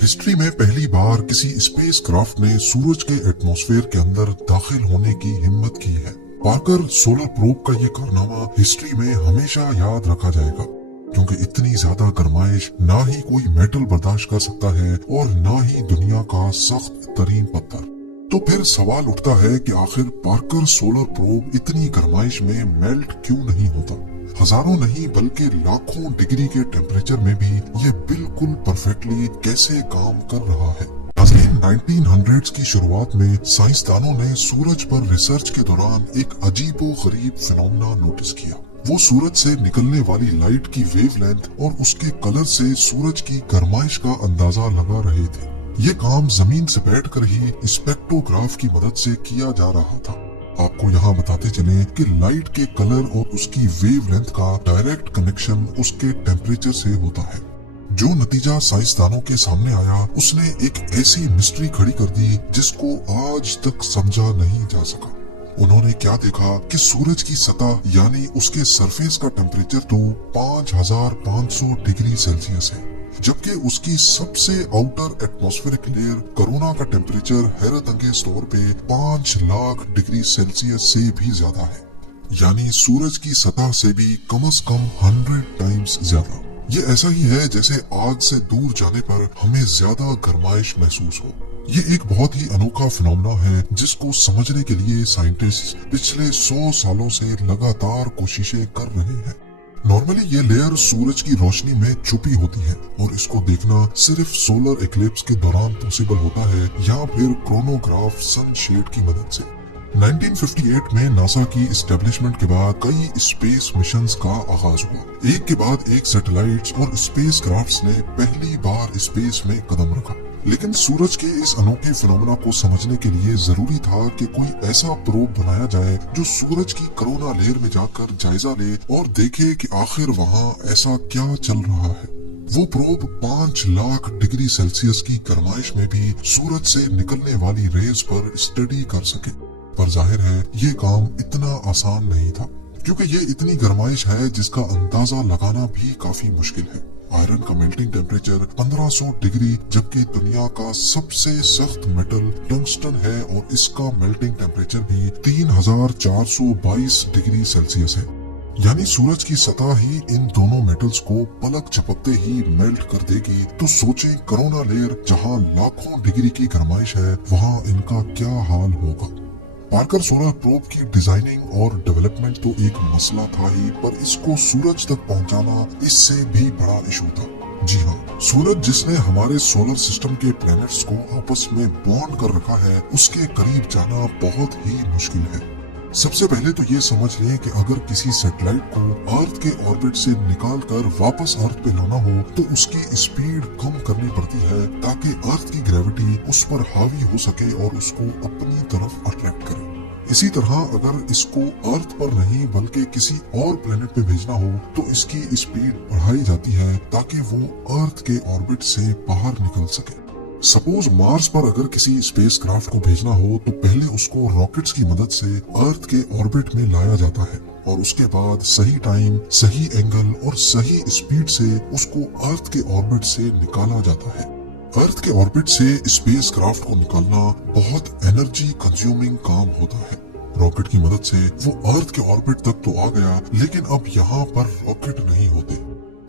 History में पहली बार किसी स्पेस क्राफ्ट ने सूरज के एटमॉस्फेयर के अंदर दाखिल होने की हिम्मत की है। पार्कर सोलर प्रोब का ये कारनामा हिस्ट्री में हमेशा याद रखा जाएगा, क्योंकि इतनी ज्यादा गर्माइश ना ही कोई मेटल बर्दाश्त कर सकता है और ना ही दुनिया का सख्त तरीन पत्थर। तो फिर सवाल उठता है कि आखिर पार्कर सोलर प्रोब इतनी गर्माइश में मेल्ट क्यों नहीं होता। हजारों नहीं बल्कि लाखों डिग्री के टेम्परेचर में भी ये बिल्कुल परफेक्टली कैसे काम कर रहा है। 1900s की शुरुआत में साइंसदानों ने सूरज पर रिसर्च के दौरान एक अजीबो गरीब फिनोमेना नोटिस किया। वो सूरज से निकलने वाली लाइट की वेवलेंथ और उसके कलर से सूरज की गर्माइश का अंदाजा लगा रहे थे। ये काम जमीन से बैठकर ही स्पेक्ट्रोग्राफ की मदद से किया जा रहा था। आपको यहाँ बताते चले कि लाइट के कलर और उसकी वेवलेंथ का डायरेक्ट कनेक्शन उसके टेम्परेचर से होता है। जो नतीजा साइंसदानों के सामने आया उसने एक ऐसी मिस्ट्री खड़ी कर दी जिसको आज तक समझा नहीं जा सका। उन्होंने क्या देखा कि सूरज की सतह यानी उसके सरफेस का टेम्परेचर तो 5500 डिग्री सेल्सियस है, जबकि उसकी सबसे आउटर एटमॉस्फेरिक लेयर कोरोना का टेम्परेचर हैरत अंगेज तौर पे 5 लाख डिग्री सेल्सियस से भी ज्यादा है, यानी सूरज की सतह से भी कम से कम 100 टाइम्स ज्यादा। ये ऐसा ही है जैसे आग से दूर जाने पर हमें ज्यादा गर्माइश महसूस हो। ये एक बहुत ही अनोखा फिनोमेना है जिसको समझने के लिए साइंटिस्ट पिछले 100 सालों से लगातार कोशिशें कर रहे हैं। नॉर्मली ये लेयर सूरज की रोशनी में छुपी होती है और इसको देखना सिर्फ सोलर इक्लिप्स के दौरान पॉसिबल होता है या फिर क्रोनोग्राफ सनशेड की मदद से। 1958 में नासा की एस्टेब्लिशमेंट के बाद कई स्पेस मिशंस का आगाज हुआ। एक के बाद एक सैटेलाइट्स और स्पेस क्राफ्ट्स ने पहली बार स्पेस में कदम रखा। लेकिन सूरज के इस अनोखे फिनोमेना को समझने के लिए जरूरी था कि कोई ऐसा प्रोब बनाया जाए जो सूरज की कोरोना लेयर में जाकर जायजा ले और देखे कि आखिर वहाँ ऐसा क्या चल रहा है। वो प्रोब 5 लाख डिग्री सेल्सियस की गर्माइश में भी सूरज से निकलने वाली रेज पर स्टडी कर सके। पर जाहिर है ये काम इतना आसान नहीं था, क्योंकि ये इतनी गर्माइश है जिसका अंदाजा लगाना भी काफी मुश्किल है। आयरन का मेल्टिंग टेम्परेचर 1500 डिग्री, जबकि दुनिया का सबसे सख्त मेटल टंगस्टन है और इसका मेल्टिंग टेम्परेचर भी 3422 डिग्री सेल्सियस है। यानी सूरज की सतह ही इन दोनों मेटल्स को पलक झपकते ही मेल्ट कर देगी। तो सोचें कोरोना लेयर जहां लाखों डिग्री की गर्माइश है, वहां इनका क्या हाल होगा। पार्कर सोलर प्रोब की डिजाइनिंग और डेवलपमेंट तो एक मसला था ही, पर इसको सूरज तक पहुंचाना इससे भी बड़ा इशू था। जी हाँ, सूरज जिसने हमारे सोलर सिस्टम के प्लैनेट्स को आपस में बॉन्ड कर रखा है, उसके करीब जाना बहुत ही मुश्किल है। सबसे पहले तो ये समझ लें कि अगर किसी सैटेलाइट को अर्थ के ऑर्बिट से निकाल कर वापस अर्थ पे लाना हो तो उसकी स्पीड कम करनी पड़ती है, ताकि अर्थ की ग्रेविटी उस पर हावी हो सके और उसको अपनी तरफ अट्रैक्ट करे। इसी तरह अगर इसको अर्थ पर नहीं बल्कि किसी और प्लेनेट पे भेजना हो तो इसकी स्पीड बढ़ाई जाती है ताकि वो अर्थ के ऑर्बिट से बाहर निकल सके। सपोज मार्स पर अगर किसी स्पेस क्राफ्ट को भेजना हो तो पहले उसको रॉकेट्स की मदद से अर्थ के ऑर्बिट में लाया जाता है और उसके बाद सही टाइम, सही एंगल और सही स्पीड से उसको अर्थ के ऑर्बिट से निकाला जाता है। अर्थ के ऑर्बिट से स्पेस क्राफ्ट को निकालना बहुत एनर्जी कंज्यूमिंग काम होता है। रॉकेट की मदद से वो अर्थ के ऑर्बिट तक तो आ गया, लेकिन अब यहाँ पर रॉकेट नहीं होते,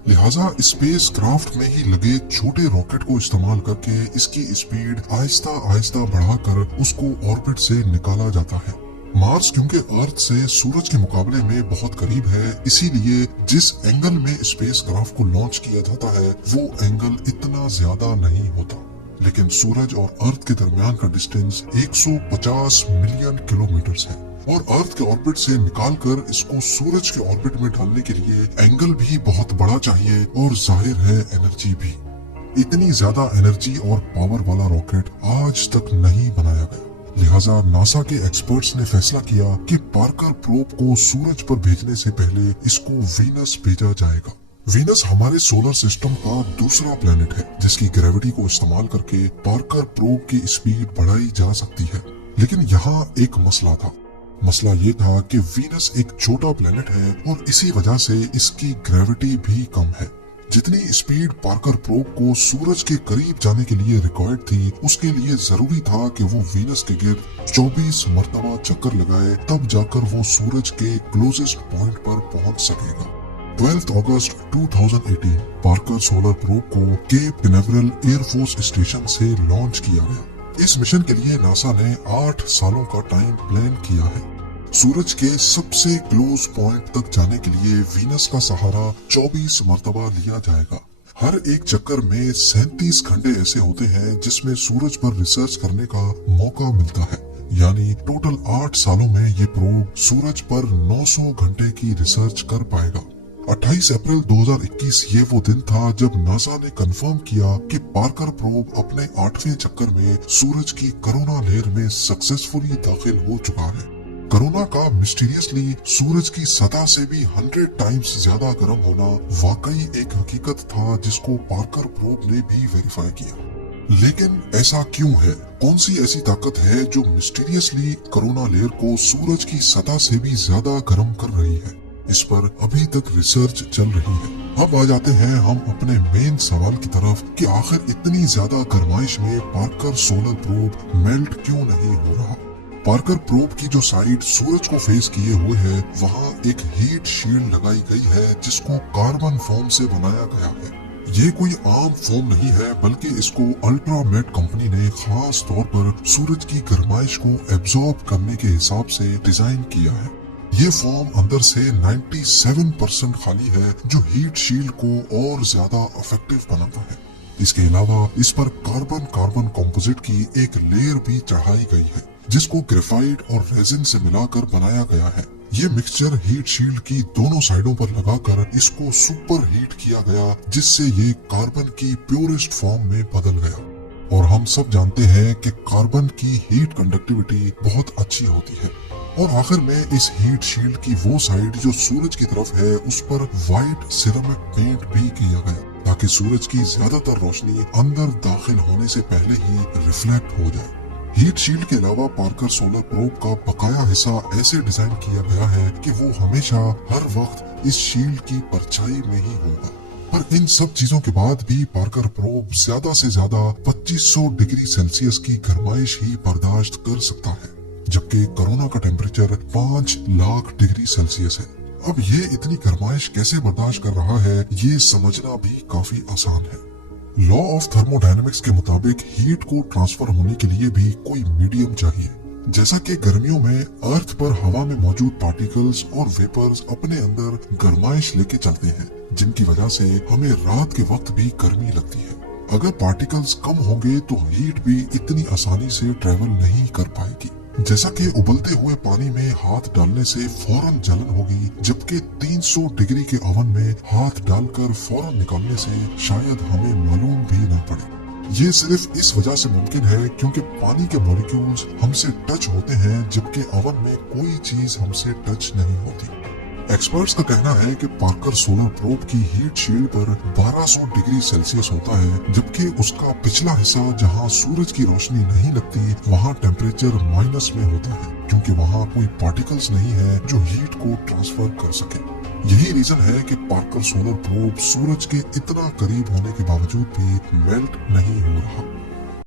लिहाजा स्पेस क्राफ्ट में ही लगे छोटे रॉकेट को इस्तेमाल करके इसकी स्पीड आहिस्ता आहिस्ता बढ़ाकर उसको ऑर्बिट से निकाला जाता है। मार्स क्योंकि अर्थ से सूरज के मुकाबले में बहुत करीब है, इसीलिए जिस एंगल में स्पेस क्राफ्ट को लॉन्च किया जाता है वो एंगल इतना ज्यादा नहीं होता। लेकिन सूरज और अर्थ के दरमियान का डिस्टेंस 150 मिलियन किलोमीटर है और अर्थ के ऑर्बिट से निकालकर इसको सूरज के ऑर्बिट में डालने के लिए एंगल भी बहुत बड़ा चाहिए और जाहिर है एनर्जी भी। इतनी ज्यादा एनर्जी और पावर वाला रॉकेट आज तक नहीं बनाया गया। लिहाजा नासा के एक्सपर्ट्स ने फैसला किया कि पार्कर प्रोब को सूरज पर भेजने से पहले इसको वीनस भेजा जाएगा। वीनस हमारे सोलर सिस्टम का दूसरा प्लेनेट है जिसकी ग्रेविटी को इस्तेमाल करके पार्कर प्रोब की स्पीड बढ़ाई जा सकती है। लेकिन यहाँ एक मसला था। मसला ये था कि वीनस एक छोटा प्लेनेट है और इसी वजह से इसकी ग्रेविटी भी कम है। जितनी स्पीड पार्कर प्रोब को सूरज के करीब जाने के लिए रिक्वायर्ड थी, उसके लिए जरूरी था कि वो वीनस के गिर्द 24 मरतबा चक्कर लगाए, तब जाकर वो सूरज के क्लोजेस्ट पॉइंट पर पहुंच सकेगा। 12 अगस्त 2018 पार्कर सोलर प्रोब को केप कैनावरल एयरफोर्स स्टेशन से लॉन्च किया गया। इस मिशन के लिए नासा ने 8 सालों का टाइम प्लान किया है। सूरज के सबसे क्लोज पॉइंट तक जाने के लिए वीनस का सहारा 24 मरतबा लिया जाएगा। हर एक चक्कर में 37 घंटे ऐसे होते हैं जिसमें सूरज पर रिसर्च करने का मौका मिलता है। यानी टोटल 8 सालों में ये प्रोब सूरज पर 900 घंटे की रिसर्च कर पाएगा। 28 अप्रैल 2021 ये वो दिन था जब नासा ने कंफर्म किया कि पार्कर प्रोब अपने 8वें चक्कर में सूरज की कोरोना लेयर में सक्सेसफुली दाखिल हो चुका है। कोरोना का मिस्टीरियसली सूरज की सतह से भी 100 टाइम्स ज्यादा गर्म होना वाकई एक हकीकत था जिसको पार्कर प्रोब ने भी वेरीफाई किया। लेकिन ऐसा क्यों है? कौन सी ऐसी ताकत है जो मिस्टीरियसली कोरोना लेयर को सूरज की सतह से भी ज्यादा गर्म कर रही है? इस पर अभी तक रिसर्च चल रही है। अब आ जाते हैं हम अपने मेन सवाल की तरफ कि आखिर इतनी ज्यादा गर्माइश में पार्कर सोलर प्रोब मेल्ट क्यों नहीं हो रहा। पार्कर प्रोब की जो साइड सूरज को फेस किए हुए है, वहाँ एक हीट शील्ड लगाई गई है जिसको कार्बन फोम से बनाया गया है। ये कोई आम फोम नहीं है, बल्कि इसको अल्ट्रामेट कंपनी ने खास तौर पर सूरज की गर्माइश को एब्जॉर्ब करने के हिसाब से डिजाइन किया है। ये फोम अंदर से 97% खाली है, जो हीट शील्ड को और ज्यादा इफेक्टिव बनाता है। इसके अलावा इस पर कार्बन कार्बन कंपोजिट की एक लेयर भी चढ़ाई गई है, जिसको ग्रेफाइट और रेजिन से मिलाकर बनाया गया है। ये मिक्सचर हीट शील्ड की दोनों साइडों पर लगाकर इसको सुपर हीट किया गया, जिससे ये कार्बन की प्योरेस्ट फॉर्म में बदल गया। और हम सब जानते हैं कि कार्बन की हीट कंडक्टिविटी बहुत अच्छी होती है। और आखिर में इस हीट शील्ड की वो साइड जो सूरज की तरफ है, उस पर व्हाइट सिरेमिक पेंट भी किया गया, ताकि सूरज की ज्यादातर रोशनी अंदर दाखिल होने से पहले ही रिफ्लेक्ट हो जाए। हीट शील्ड के अलावा पार्कर सोलर प्रोब का बकाया हिस्सा ऐसे डिजाइन किया गया है कि वो हमेशा हर वक्त इस शील्ड की परछाई में ही होगा। पर इन सब चीजों के बाद भी पार्कर प्रोब ज्यादा से ज्यादा 2500 डिग्री सेल्सियस की गर्माइश ही बर्दाश्त कर सकता है, जबकि कोरोना का टेम्परेचर 5 लाख डिग्री सेल्सियस है। अब ये इतनी गर्माइश कैसे बर्दाश्त कर रहा है, ये समझना भी काफी आसान है। लॉ ऑफ थर्मोडायनेमिक्स के मुताबिक हीट को ट्रांसफर होने के लिए भी कोई मीडियम चाहिए। जैसा कि गर्मियों में अर्थ पर हवा में मौजूद पार्टिकल्स और वेपर्स अपने अंदर गर्माइश लेके चलते हैं, जिनकी वजह से हमें रात के वक्त भी गर्मी लगती है। अगर पार्टिकल्स कम होंगे तो हीट भी इतनी आसानी से ट्रेवल नहीं कर पाएगी। जैसा कि उबलते हुए पानी में हाथ डालने से फौरन जलन होगी, जबकि 300 डिग्री के ओवन में हाथ डालकर फौरन निकालने से शायद हमें मालूम भी न पड़े। ये सिर्फ इस वजह से मुमकिन है क्योंकि पानी के मॉलिक्यूल्स हमसे टच होते हैं, जबकि ओवन में कोई चीज हमसे टच नहीं होती। एक्सपर्ट्स का कहना है कि पार्कर सोलर प्रोब की हीट शील्ड पर 1200 डिग्री सेल्सियस होता है, जबकि उसका पिछला हिस्सा जहां सूरज की रोशनी नहीं लगती, वहां टेम्परेचर माइनस में होता है, क्योंकि वहां कोई पार्टिकल्स नहीं है जो हीट को ट्रांसफर कर सके। यही रीजन है कि पार्कर सोलर प्रोब सूरज के इतना करीब होने के बावजूद भी मेल्ट नहीं हो रहा।